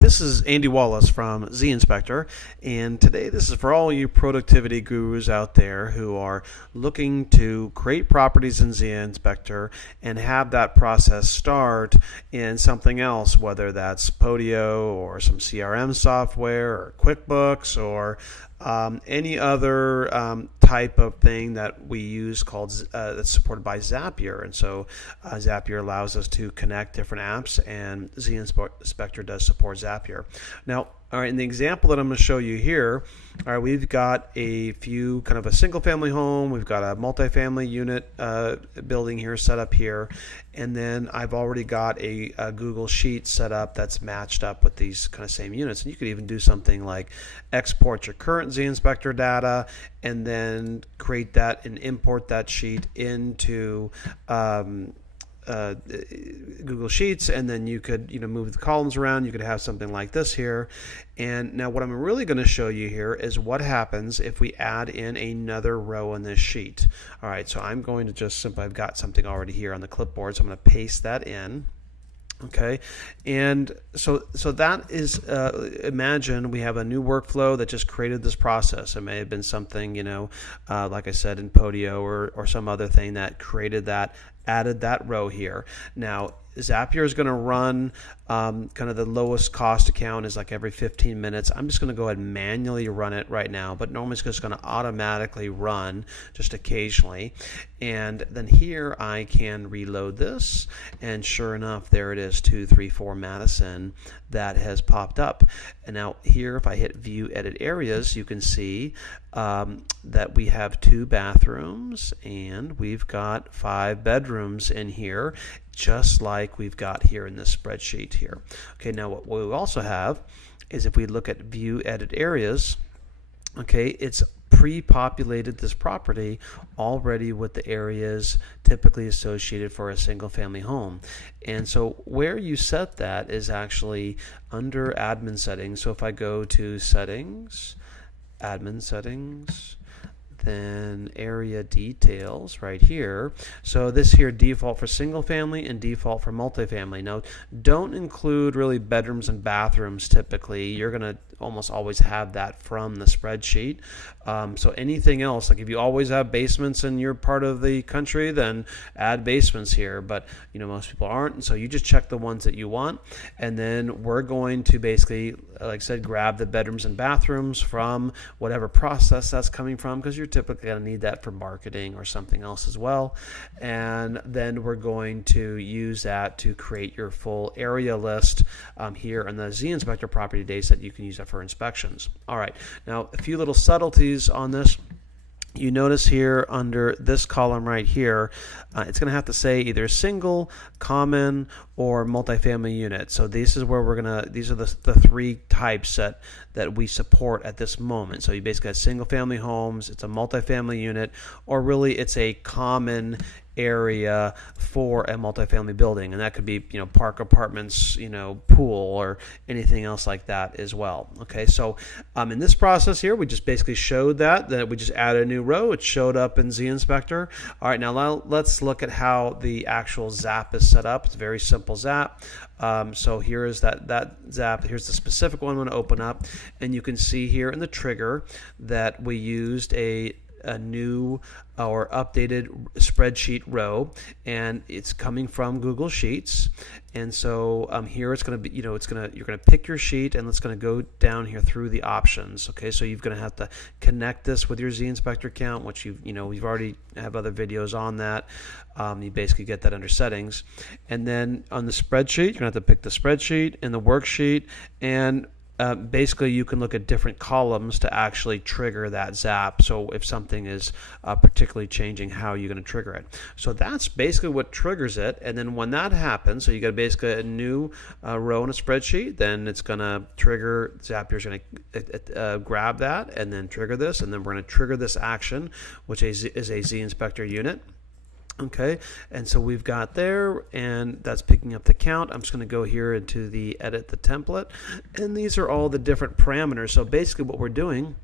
This is Andy Wallace from zInspector, and today this is for all you productivity gurus out there who are looking to create properties in zInspector and have that process start in something else, whether that's Podio or some CRM software or QuickBooks or any other type of thing that we use called that's supported by Zapier. And so Zapier allows us to connect different apps, and zInspector does support Zapier. Now, all right, in the example that I'm going to show you here, all right, we've got a few kind of a single family home, we've got a multifamily unit building here set up here, and then I've already got a Google Sheet set up that's matched up with these kind of same units. And you could even do something like export your current zInspector data and then create that and import that sheet into Google Sheets, and then you could move the columns around. You could have something like this here. And now what I'm really going to show you here is what happens if we add in another row in this sheet. All right, so I'm going to just simply, I've got something already here on the clipboard, so I'm going to paste that in. Okay, and so that is, imagine we have a new workflow that just created this process. It may have been something, like I said, in Podio or some other thing that created that, added that row here. Now, Zapier is going to run kind of the lowest cost account is like every 15 minutes. I'm just going to go ahead and manually run it right now, but normally it's just going to automatically run just occasionally. And then here I can reload this, and sure enough, there it is, 234 Madison, that has popped up. And now here, if I hit View Edit Areas, you can see that we have 2 bathrooms and we've got 5 bedrooms in here, just like we've got here in this spreadsheet here. Okay, now what we also have is, if we look at View Edit Areas, okay, it's pre-populated this property already with the areas typically associated for a single family home. And so where you set that is actually under admin settings. So if I go to settings, admin settings, then area details right here. So this here, default for single family and default for multifamily. Now, don't include really bedrooms and bathrooms typically. You're going to almost always have that from the spreadsheet. So anything else, like if you always have basements in your part of the country, then add basements here. But most people aren't, and so you just check the ones that you want, and then we're going to basically, like I said, grab the bedrooms and bathrooms from whatever process that's coming from, because you're typically going to need that for marketing or something else as well. And then we're going to use that to create your full area list here in the zInspector property days that you can use that for inspections. All right, now a few little subtleties on this. You notice here under this column right here, it's going to have to say either single, common, or multifamily unit. So this is where these are the 3 types that we support at this moment. So you basically have single family homes, it's a multifamily unit, or really it's a common area for a multifamily building, and that could be park apartments, pool, or anything else like that as well. Okay, so in this process here, we just basically showed that we just added a new row. It showed up in zInspector. All right, now let's look at how the actual Zap is set up. It's a very simple Zap. So here is that Zap. Here's the specific one I'm going to open up, and you can see here in the trigger that we used a new or updated spreadsheet row, and it's coming from Google Sheets. And so here it's going to be, you're going to pick your sheet, and it's going to go down here through the options. Okay, so you're going to have to connect this with your zInspector account, which we've already have other videos on that. You basically get that under settings, and then on the spreadsheet, you're going to have to pick the spreadsheet and the worksheet, and basically you can look at different columns to actually trigger that Zap. So if something is particularly changing, how you're going to trigger it. So that's basically what triggers it. And then when that happens, so you got basically a new row in a spreadsheet, then it's going to trigger, Zapier's going to grab that and then trigger this, and then we're going to trigger this action, which is a zInspector unit. Okay, and so we've got there, and that's picking up the count. I'm just going to go here into the edit the template, and these are all the different parameters. So basically what we're doing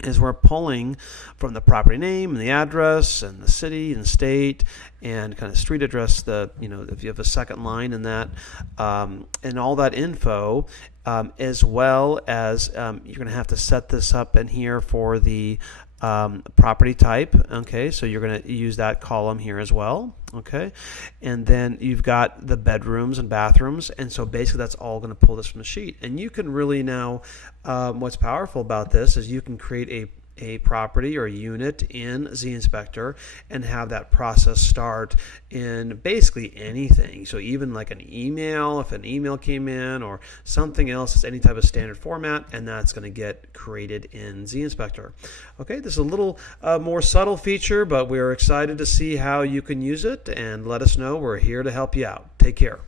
is we're pulling from the property name and the address and the city and state and kind of street address, the if you have a second line in that, and all that info, as well as you're going to have to set this up in here for the property type. Okay, so you're going to use that column here as well. Okay, and then you've got the bedrooms and bathrooms, and so basically that's all going to pull this from the sheet. And you can really now, what's powerful about this is you can create a property or a unit in zInspector and have that process start in basically anything. So even like an email, if an email came in, or something else, it's any type of standard format, and that's going to get created in zInspector. Okay, this is a little more subtle feature, but we're excited to see how you can use it, and let us know. We're here to help you out. Take care.